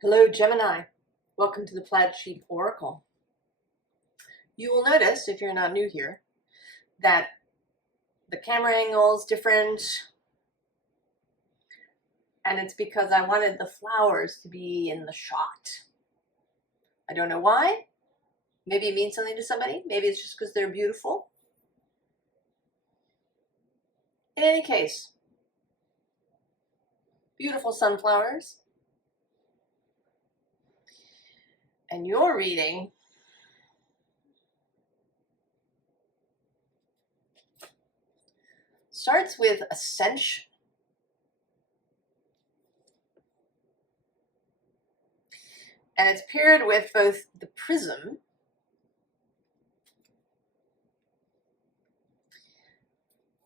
Hello, Gemini. Welcome to the Plaid Sheep Oracle. You will notice, if you're not new here, that the camera angle is different, and it's because I wanted the flowers to be in the shot. I don't know why. Maybe it means something to somebody. Maybe it's just because they're beautiful. In any case, beautiful sunflowers. And your reading starts with ascension. And it's paired with both the prism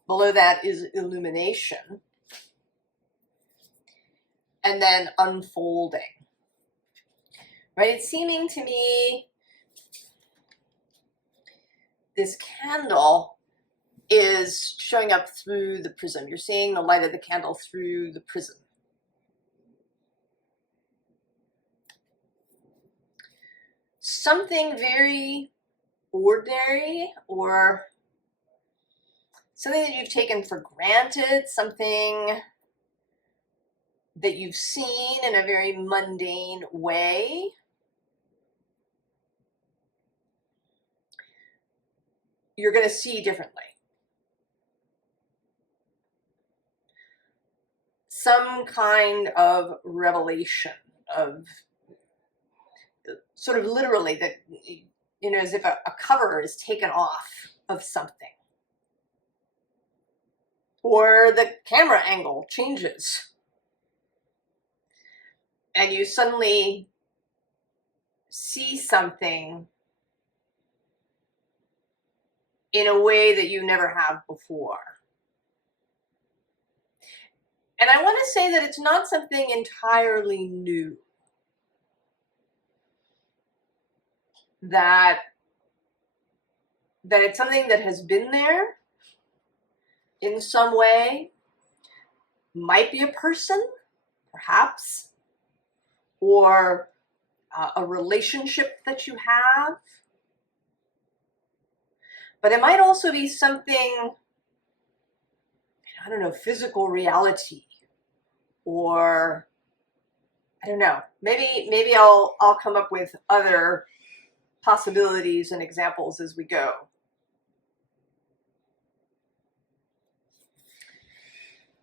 below that is illumination, and then unfolding. Right? It's seeming to me this candle is showing up through the prism. You're seeing the light of the candle through the prism. Something very ordinary or something that you've taken for granted, something that you've seen in a very mundane way, you're going to see differently. Some kind of revelation of sort of literally that, as if a cover is taken off of something. Or the camera angle changes. And you suddenly see something in a way that you never have before. And I want to say that it's not something entirely new. That it's something that has been there in some way. Might be a person, perhaps, or a relationship that you have. But it might also be something, I don't know, physical reality, or I don't know. Maybe I'll come up with other possibilities and examples as we go.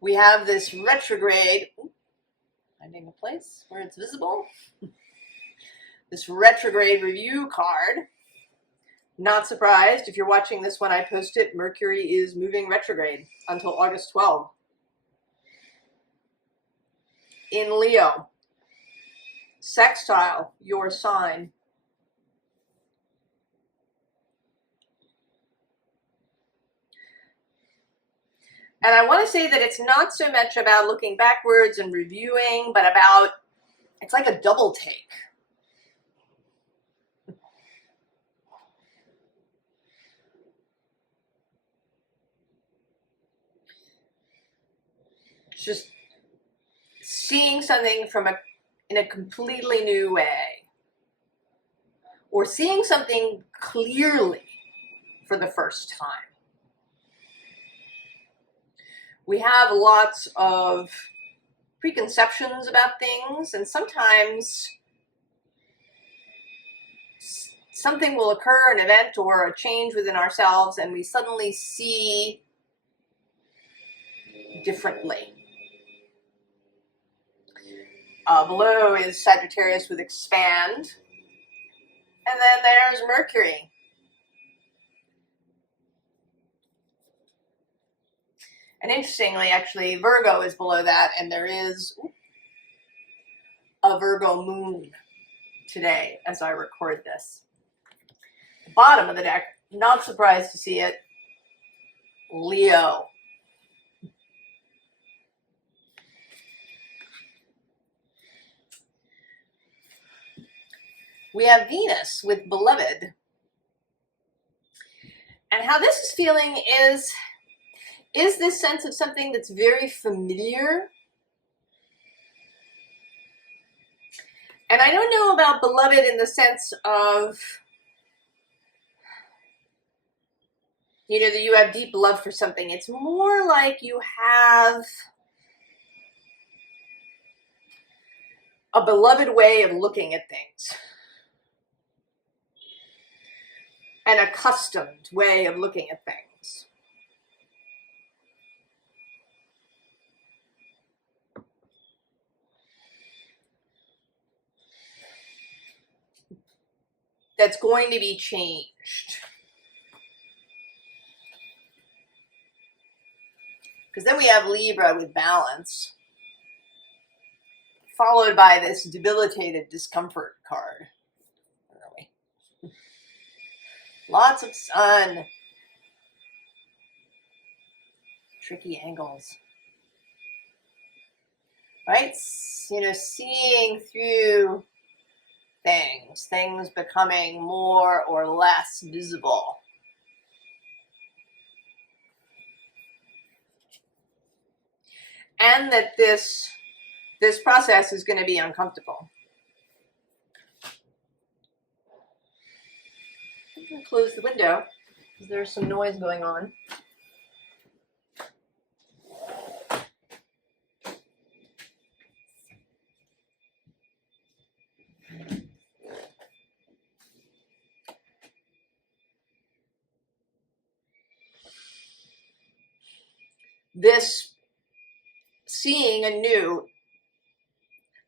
We have this retrograde, finding a place where it's visible. This retrograde review card. Not surprised, if you're watching this when I post it, Mercury is moving retrograde until August 12th. In Leo, sextile, your sign. And I want to say that it's not so much about looking backwards and reviewing, but about, it's like a double take. Just seeing something in a completely new way, or seeing something clearly for the first time. We have lots of preconceptions about things, and sometimes something will occur, an event or a change within ourselves, and we suddenly see differently. Below is Sagittarius with expand. And then there's Mercury. And interestingly, actually, Virgo is below that, and there is a Virgo moon today as I record this. The bottom of the deck, not surprised to see it, Leo. We have Venus with beloved. And how this is feeling is this sense of something that's very familiar And I don't know about beloved in the sense of, you know, that you have deep love for something. It's more like you have a beloved way of looking at things. An accustomed way of looking at things. That's going to be changed. Because then we have Libra with balance, followed by this debilitated discomfort card. Where are we? Lots of sun. Tricky angles. Right? You know, seeing through things becoming more or less visible. And that this process is going to be uncomfortable. I'm going to close the window because there's some noise going on. This seeing anew,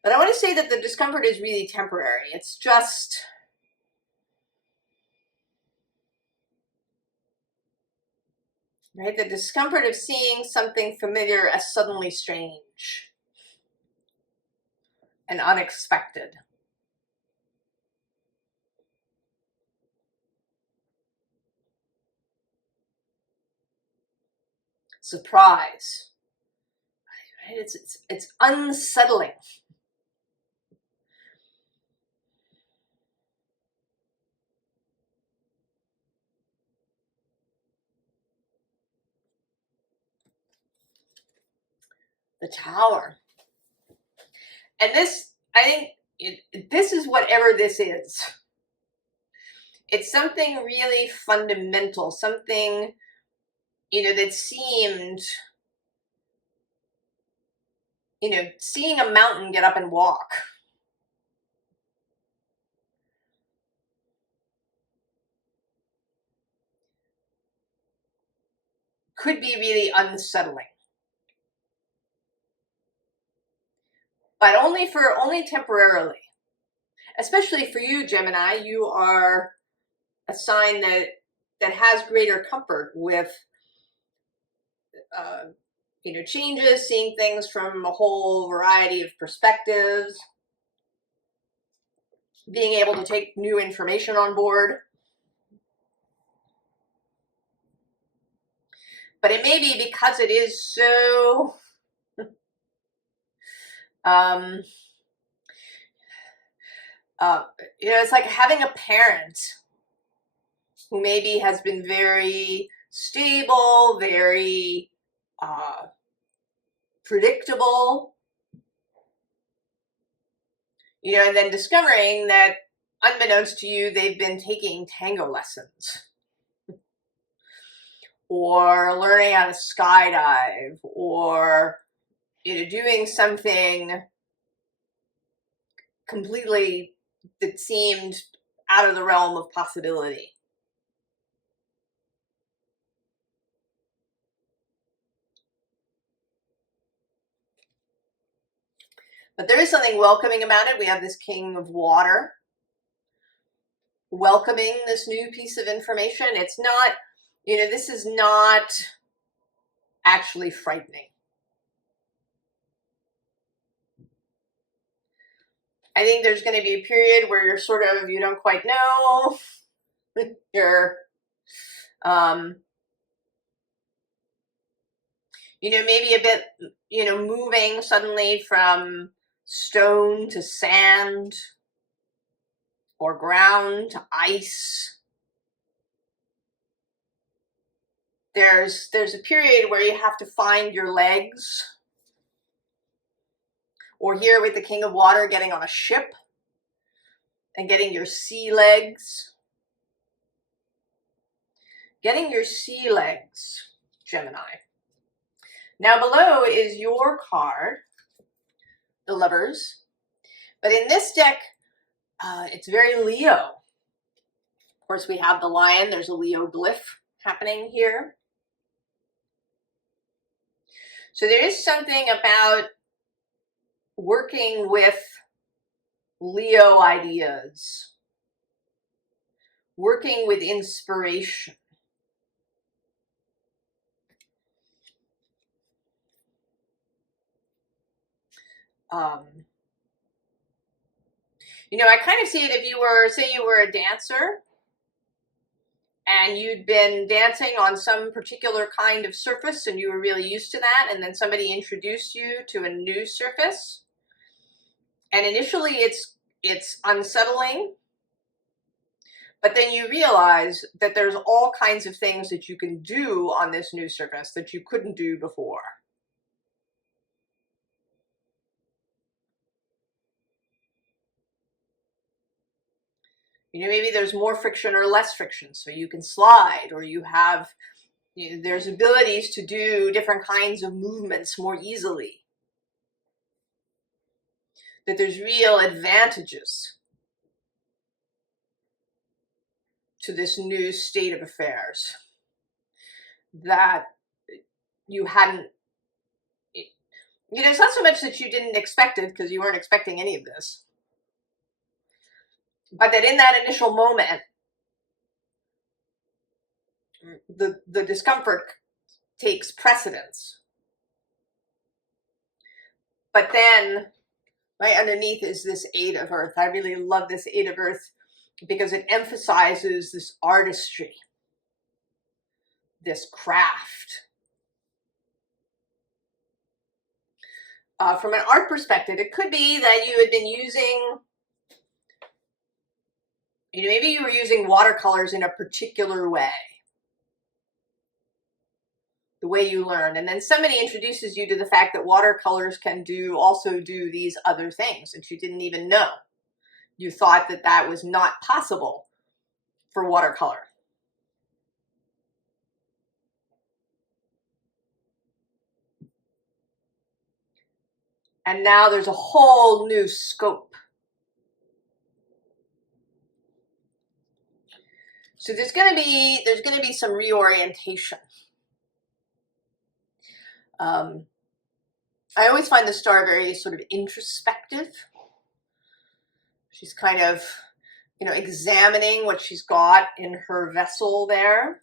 but I want to say that the discomfort is really temporary. It's just right, the discomfort of seeing something familiar as suddenly strange and unexpected. Surprise. Right? It's unsettling. The Tower. And this, I think, this is whatever this is. It's something really fundamental, something, you know, that seemed, you know, seeing a mountain get up and walk. Could be really unsettling. But only temporarily. Especially for you, Gemini, you are a sign that has greater comfort with you know, changes, seeing things from a whole variety of perspectives, being able to take new information on board. But it may be because it is so you know, it's like having a parent who maybe has been very stable, very predictable, you know, and then discovering that unbeknownst to you, they've been taking tango lessons or learning how to skydive or, you know, doing something completely that seemed out of the realm of possibility. But there is something welcoming about it. We have this King of Water welcoming this new piece of information. It's not, you know, this is not actually frightening. I think there's going to be a period where you're sort of, you don't quite know. You're, you know, maybe a bit, you know, moving suddenly from stone to sand or ground to ice. There's a period where you have to find your legs. Or here with the King of Water getting on a ship. and getting your sea legs. Getting your sea legs, Gemini. Now below is your card, the Lovers. But in this deck, it's very Leo. Of course, we have the lion. There's a Leo glyph happening here. So there is something about working with Leo ideas, working with inspiration. You know, I kind of see it if you were, say you were a dancer and you'd been dancing on some particular kind of surface and you were really used to that, and then somebody introduced you to a new surface. And initially it's unsettling, but then you realize that there's all kinds of things that you can do on this new surface that you couldn't do before. You know, maybe there's more friction or less friction, so you can slide, or you have, you know, there's abilities to do different kinds of movements more easily. That there's real advantages to this new state of affairs that you hadn't, you know, it's not so much that you didn't expect it because you weren't expecting any of this, but that in that initial moment, the discomfort takes precedence. But then right underneath is this Eight of Earth. I really love this Eight of Earth because it emphasizes this artistry, this craft. From an art perspective, it could be that you had been using, you know, maybe you were using watercolors in a particular way, the way you learned, and then somebody introduces you to the fact that watercolors can also do these other things that you didn't even know. You thought that that was not possible for watercolor. And now there's a whole new scope. So there's going to be some reorientation. I always find the star very sort of introspective. She's kind of, you know, examining what she's got in her vessel there.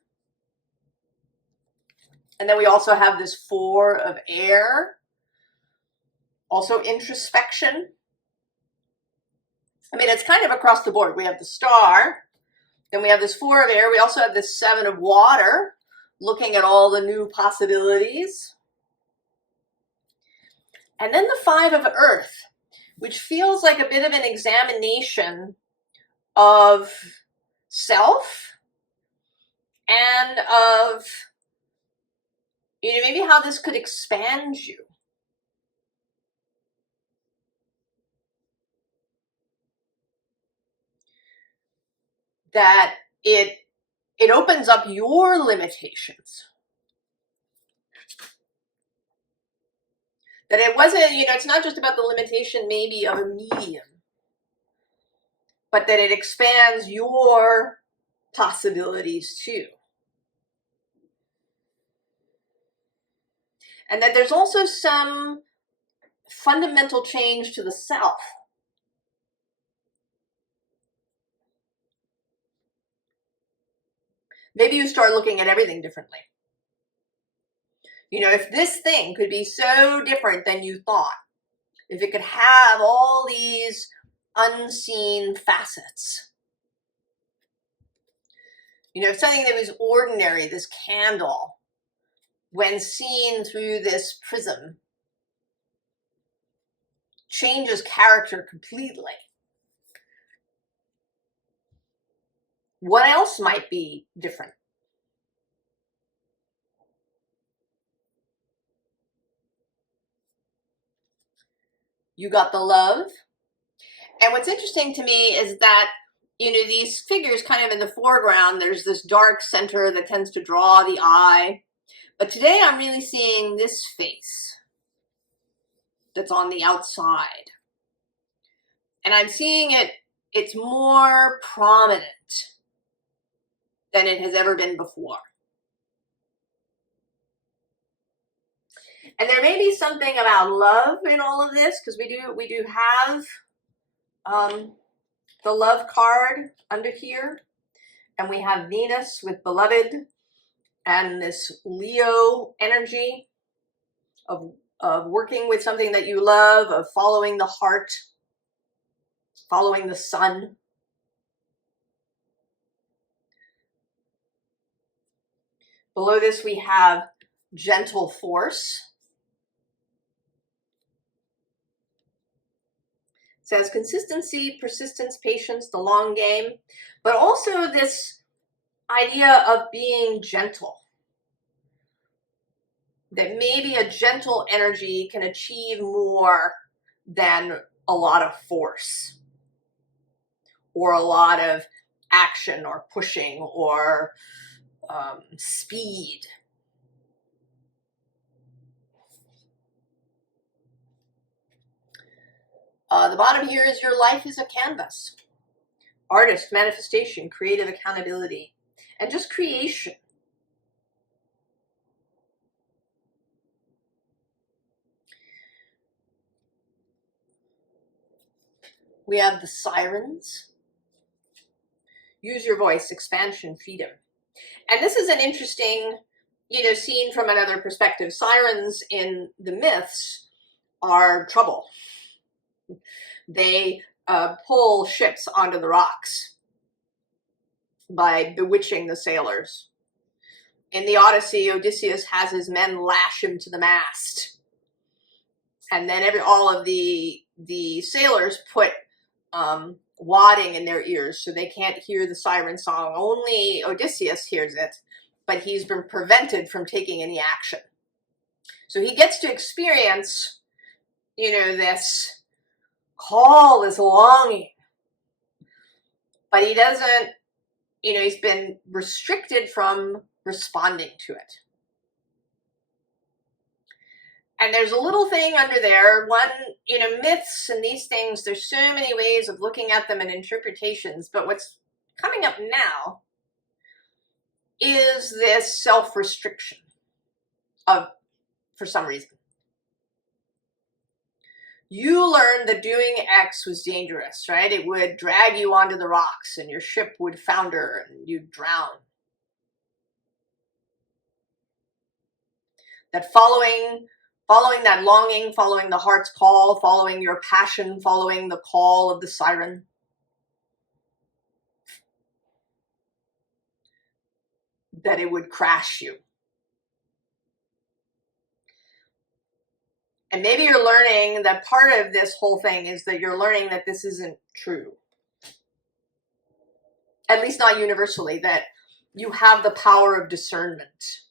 And then we also have this Four of Air, also introspection. I mean, it's kind of across the board. We have the Star, then we have this Four of Air. We also have this Seven of Water, looking at all the new possibilities. And then the Five of Earth, which feels like a bit of an examination of self and of, you know, maybe how this could expand you. That it opens up your limitations. That it wasn't, you know, it's not just about the limitation maybe of a medium, but that it expands your possibilities too. And that there's also some fundamental change to the self. Maybe you start looking at everything differently. You know, if this thing could be so different than you thought, if it could have all these unseen facets, you know, if something that was ordinary, this candle, when seen through this prism, changes character completely. What else might be different? You got the Love, And what's interesting to me is that, you know, these figures kind of in the foreground, there's this dark center that tends to draw the eye. But today I'm really seeing this face that's on the outside. And I'm seeing it's more prominent than it has ever been before. And there may be something about love in all of this, because we do have the love card under here, and we have Venus with beloved and this Leo energy of working with something that you love, of following the heart, following the sun. Below this we have gentle force. It says consistency, persistence, patience, the long game, but also this idea of being gentle. That maybe a gentle energy can achieve more than a lot of force or a lot of action or pushing or speed. The bottom here is your life is a canvas. Artist, manifestation, creative accountability, and just creation. We have the sirens. Use your voice, expansion, freedom. And this is an interesting, you know, seen from another perspective. Sirens in the myths are trouble. They pull ships onto the rocks by bewitching the sailors. In the Odyssey, Odysseus has his men lash him to the mast. And then all of the sailors put wadding in their ears so they can't hear the siren song. Only Odysseus hears it, but he's been prevented from taking any action. So he gets to experience, you know, this call, this longing, but he doesn't, you know, he's been restricted from responding to it. And there's a little thing under there, one, you know, myths and these things, there's so many ways of looking at them and interpretations, but what's coming up now is this self-restriction for some reason. You learned that doing X was dangerous, right? It would drag you onto the rocks and your ship would founder and you'd drown. That following that longing, following the heart's call, following your passion, following the call of the siren. That it would crash you. And maybe you're learning that part of this whole thing is that you're learning that this isn't true. At least not universally, that you have the power of discernment.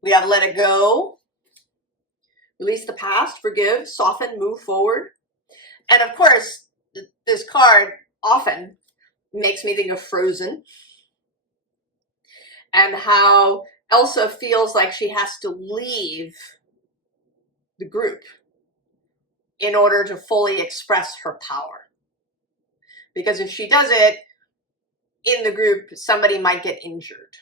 We have let it go, release the past, forgive, soften, move forward. And of course, this card often makes me think of Frozen and how Elsa feels like she has to leave the group in order to fully express her power. Because if she does it in the group, somebody might get injured.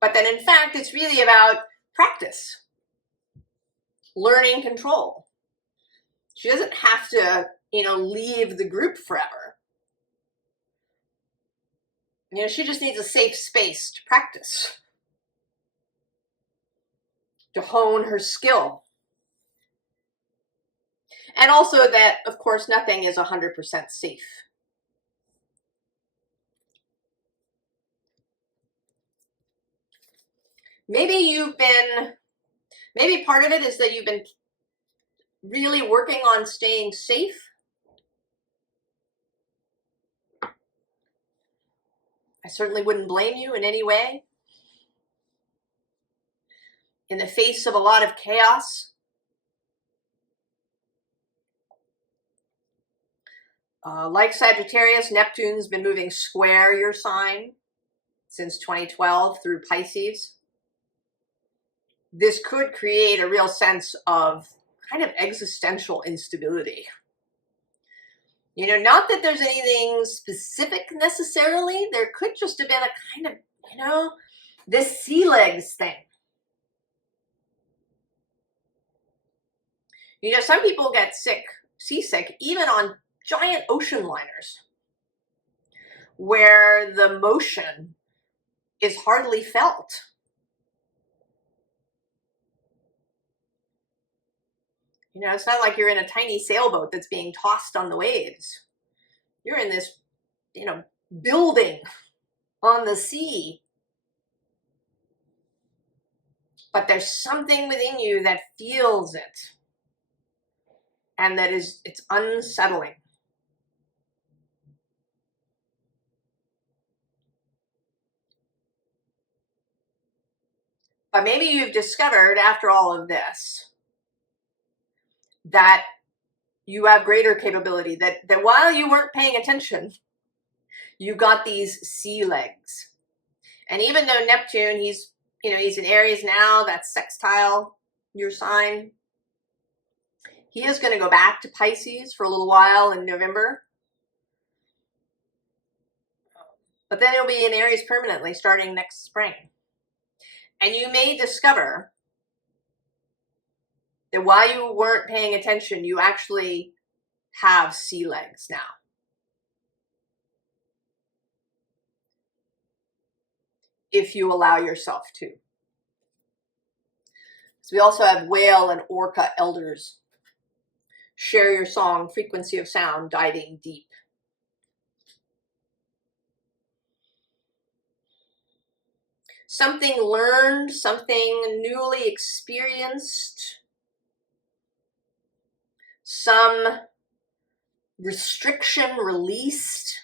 But then in fact, it's really about practice, learning control. She doesn't have to, you know, leave the group forever. You know, she just needs a safe space to practice, to hone her skill. And also that, of course, nothing is 100% safe. Maybe part of it is that you've been really working on staying safe. I certainly wouldn't blame you in any way. In the face of a lot of chaos, like Sagittarius, Neptune's been moving square your sign since 2012 through Pisces. This could create a real sense of kind of existential instability. You know, not that there's anything specific necessarily. There could just have been a kind of, you know, this sea legs thing. You know, some people get seasick, even on giant ocean liners, where the motion is hardly felt. You know, it's not like you're in a tiny sailboat that's being tossed on the waves. You're in this, you know, building on the sea. But there's something within you that feels it. And that is, it's unsettling. But maybe you've discovered after all of this that you have greater capability, that while you weren't paying attention, you got these sea legs. And even though Neptune, he's in Aries now, that's sextile your sign. He is going to go back to Pisces for a little while in November. But then he'll be in Aries permanently starting next spring. And you may discover that while you weren't paying attention, you actually have sea legs now. If you allow yourself to. So we also have whale and orca elders. Share your song, frequency of sound, diving deep. Something learned, something newly experienced, some restriction released.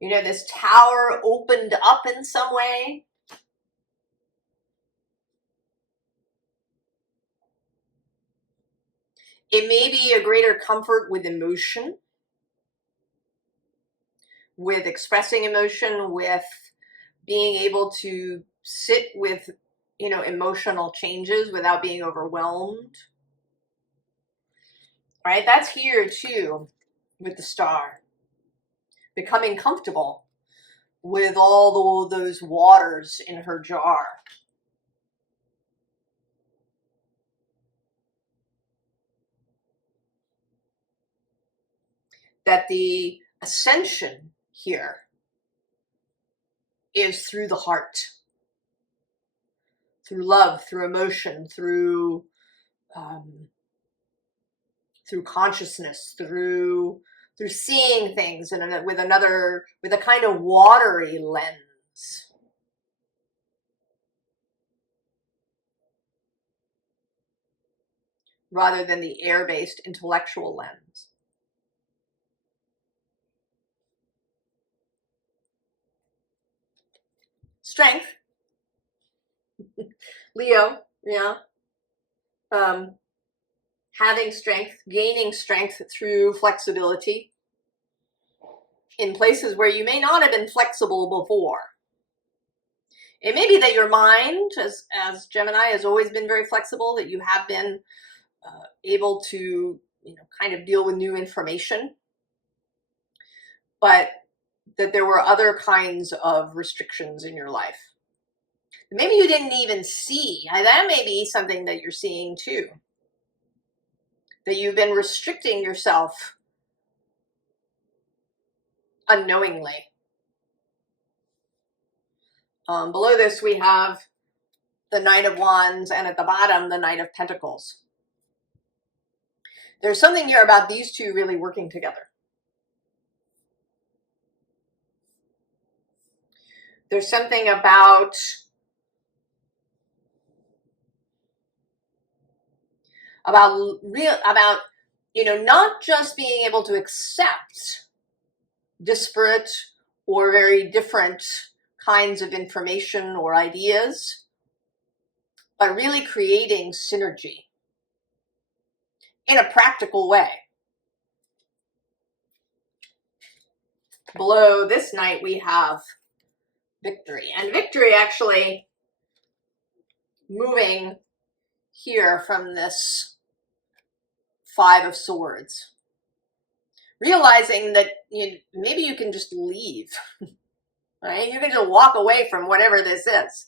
You know, this tower opened up in some way. It may be a greater comfort with emotion, with expressing emotion, with being able to sit with, you know, emotional changes without being overwhelmed. Right? That's here too with the star. Becoming comfortable with all those waters in her jar. That the ascension here is through the heart, through love, through emotion, through consciousness, through seeing things with a kind of watery lens. Rather than the air-based intellectual lens. Strength. Leo, yeah. Having strength, gaining strength through flexibility in places where you may not have been flexible before. It may be that your mind, as Gemini, has always been very flexible, that you have been able to, you know, kind of deal with new information, but that there were other kinds of restrictions in your life. Maybe you didn't even see. That may be something that you're seeing too. That you've been restricting yourself unknowingly. Below this we have the Knight of Wands, and at the bottom the Knight of Pentacles. There's something here about these two really working together. There's something about about not just being able to accept disparate or very different kinds of information or ideas, but really creating synergy in a practical way. Below this knight we have victory, and victory actually moving here from this Five of Swords, realizing that maybe you can just leave, right? You can just walk away from whatever this is.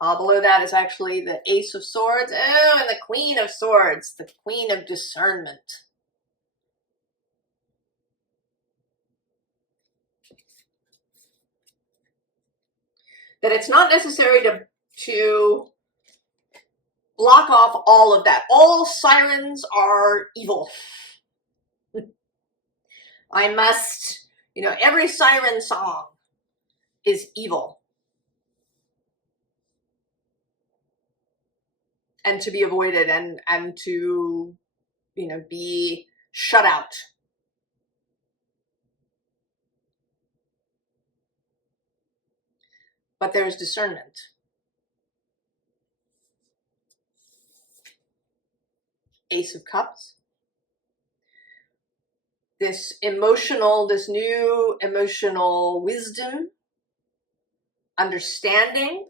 Below that is actually the Ace of Swords, and the Queen of Swords, the Queen of Discernment. That it's not necessary to block off all of that. All sirens are evil. I must, every siren song is evil and to be avoided and to, be shut out. But there's discernment. Ace of Cups. This new emotional wisdom, understanding.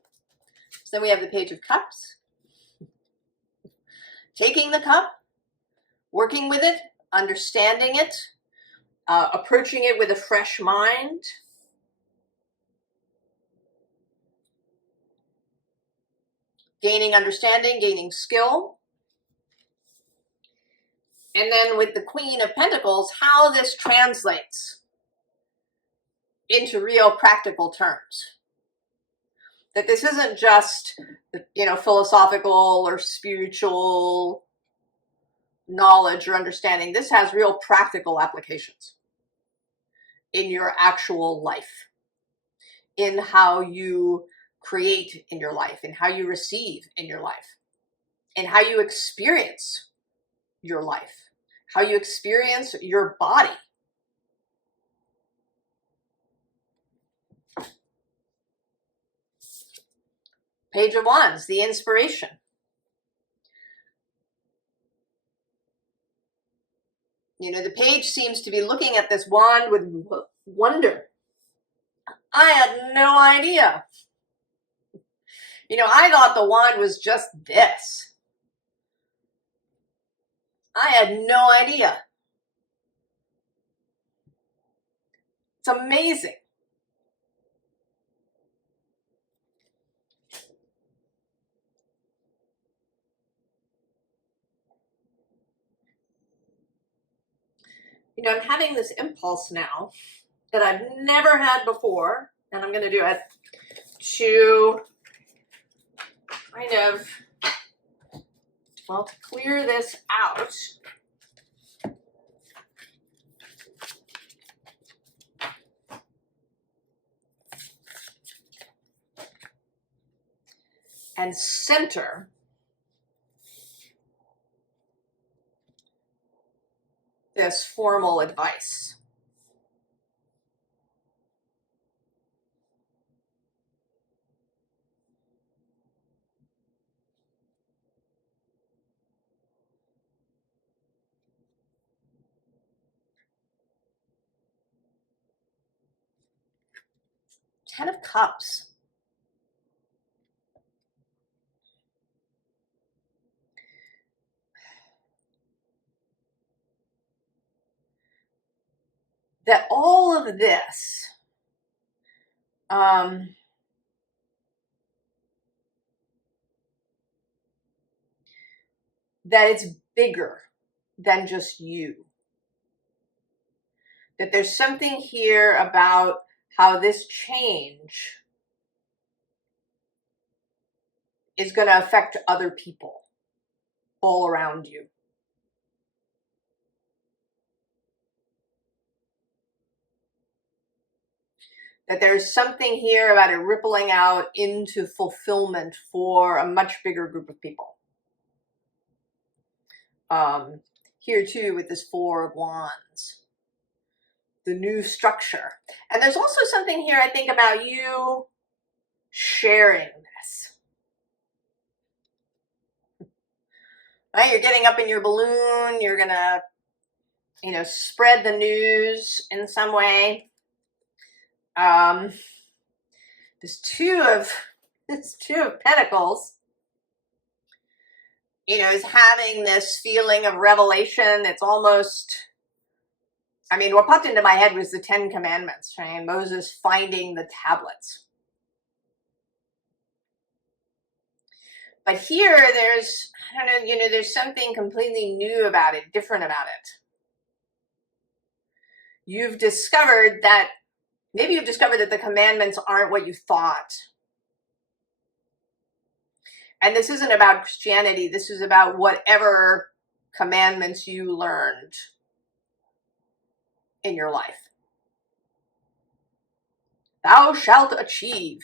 So then we have the Page of Cups. Taking the cup, working with it, understanding it, approaching it with a fresh mind. Gaining understanding, gaining skill. And then with the Queen of Pentacles, how this translates into real practical terms. That this isn't just, philosophical or spiritual knowledge or understanding. This has real practical applications in your actual life, in how you create in your life, in how you receive in your life, in how you experience your life, how you experience your body. Page of Wands, the inspiration. The page seems to be looking at this wand with wonder. I had no idea. I thought the wand was just this. I had no idea. It's amazing. I'm having this impulse now that I've never had before, and I'm going to do it to kind of, to clear this out. And center this formal advice. Ten of Cups. That all of this that it's bigger than just you. That there's something here about how this change is going to affect other people all around you. that there's something here about it rippling out into fulfillment for a much bigger group of people. Here too with this Four of Wands, the new structure. And there's also something here, I think, about you sharing this. Right? You're getting up in your balloon, you're gonna, you know, spread the news in some way. This Two of Pentacles, you know, is having this feeling of revelation. It's almost, I mean, what popped into my head was the 10 Commandments, right? Moses finding the tablets. But here there's, I don't know, you know, there's something completely new about it, different about it. You've discovered that, maybe you've discovered that the commandments aren't what you thought. And this isn't about Christianity. This is about whatever commandments you learned in your life. Thou shalt achieve.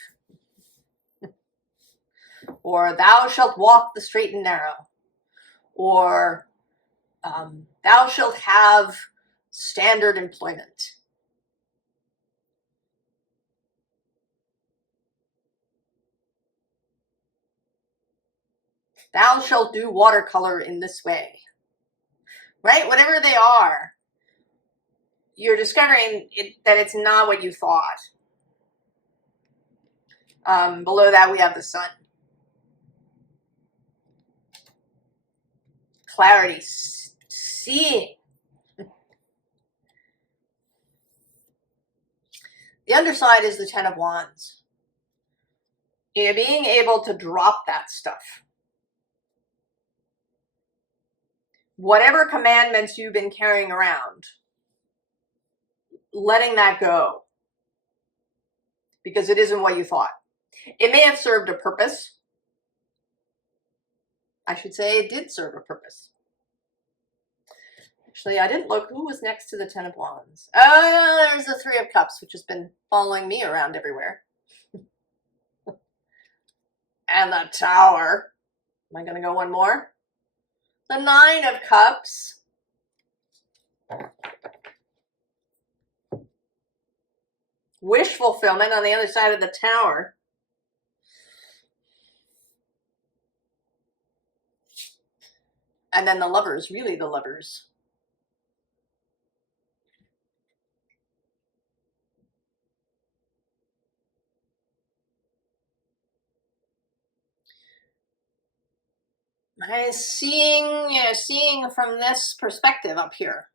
Or thou shalt walk the straight and narrow. Or thou shalt have standard employment. Thou shalt do watercolor in this way. Right? Whatever they are, you're discovering that it's not what you thought. Below that, we have the sun. Clarity, seeing. The underside is the Ten of Wands. You're being able to drop that stuff. Whatever commandments you've been carrying around, letting that go. Because it isn't what you thought. It may have served a purpose. I should say it did serve a purpose. Actually, I didn't look who was next to the Ten of Wands. Oh, there's the Three of Cups, which has been following me around everywhere. And the Tower. Am I going to go one more? The Nine of Cups. Wish fulfillment on the other side of the Tower. And then the Lovers, really the Lovers. Seeing from this perspective up here.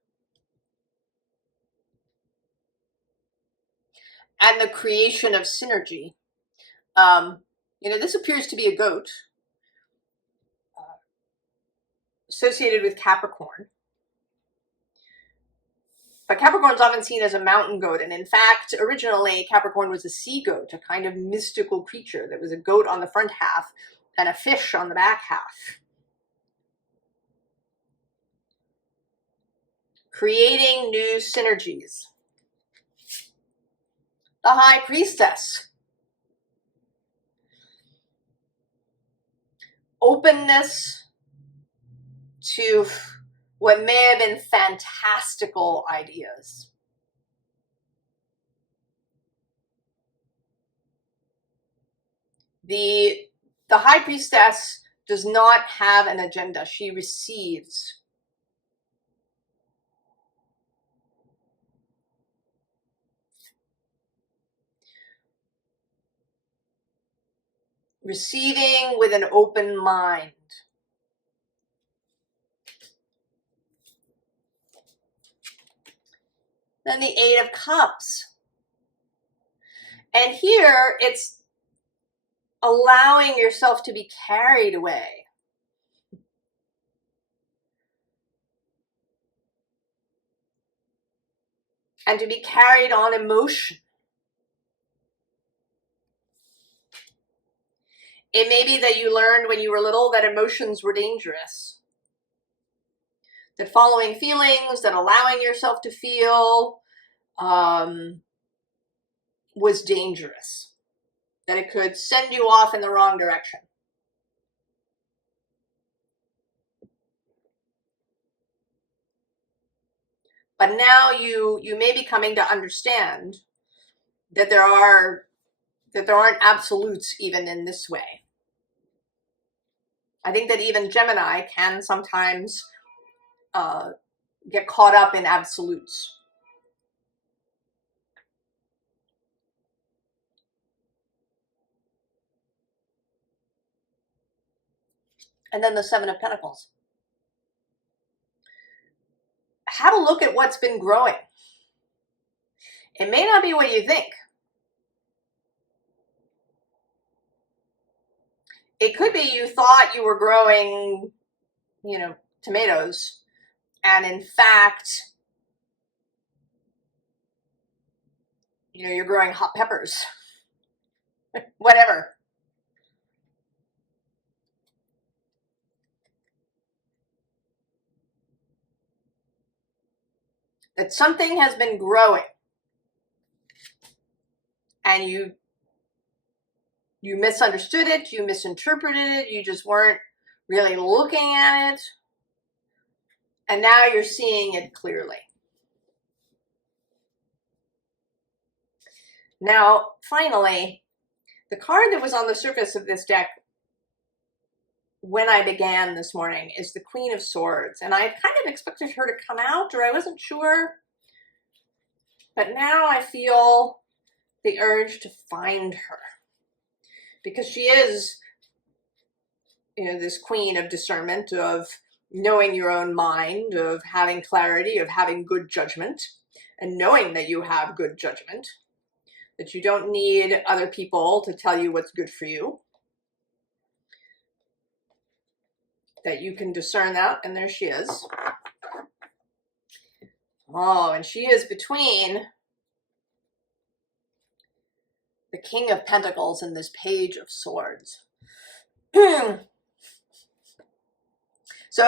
And the creation of synergy. You know, this appears to be a goat associated with Capricorn. But Capricorn's often seen as a mountain goat. And in fact, originally Capricorn was a sea goat, a kind of mystical creature that was a goat on the front half and a fish on the back half. Creating new synergies. The High Priestess. Openness to what may have been fantastical ideas. The High Priestess does not have an agenda. She receives. Receiving with an open mind. Then the Eight of Cups. And here it's allowing yourself to be carried away. And to be carried on emotion. It may be that you learned when you were little that emotions were dangerous. That following feelings, that allowing yourself to feel was dangerous, that it could send you off in the wrong direction. But now you may be coming to understand that there aren't absolutes even in this way. I think that even Gemini can sometimes get caught up in absolutes. And then the Seven of Pentacles. Have a look at what's been growing. It may not be what you think. It could be you thought you were growing, tomatoes, and in fact, you're growing hot peppers. Whatever. That something has been growing, and you misunderstood it, you misinterpreted it, you just weren't really looking at it, and now you're seeing it clearly. Now, finally, the card that was on the surface of this deck when I began this morning is the Queen of Swords, and I kind of expected her to come out, or I wasn't sure, but now I feel the urge to find her, because she is, this queen of discernment, of knowing your own mind, of having clarity, of having good judgment, and knowing that you have good judgment, that you don't need other people to tell you what's good for you, that you can discern that, and there she is. Oh, and she is between the King of Pentacles and this Page of Swords. So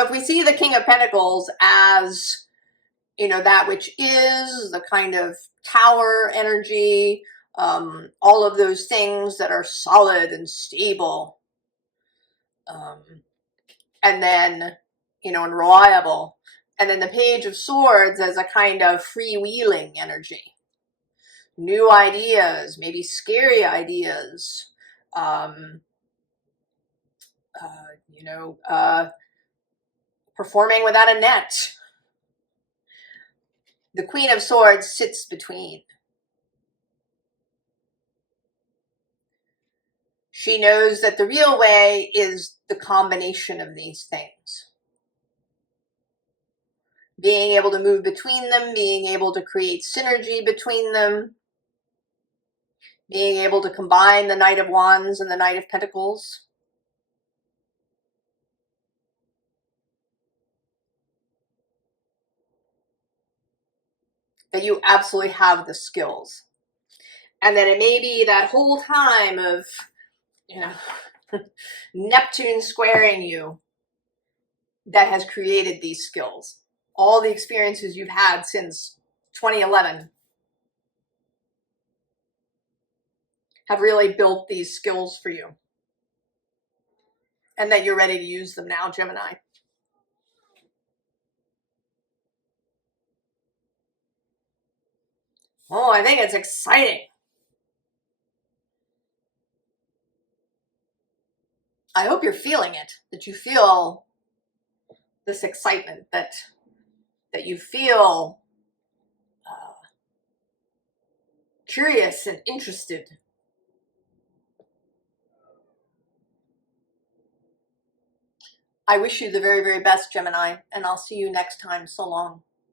if we see the King of Pentacles as, that which is the kind of tower energy, all of those things that are solid and stable, and then, and reliable. And then the Page of Swords as a kind of freewheeling energy. New ideas, maybe scary ideas, performing without a net. The Queen of Swords sits between. She knows that the real way is the combination of these things. Being able to move between them, being able to create synergy between them, being able to combine the Knight of Wands and the Knight of Pentacles. That you absolutely have the skills. And that it may be that whole time of, Neptune squaring you that has created these skills. All the experiences you've had since 2011 have really built these skills for you. And that you're ready to use them now, Gemini. Oh, I think it's exciting. I hope you're feeling it, that you feel this excitement, that you feel curious and interested. I wish you the very, very best, Gemini, and I'll see you next time. So long.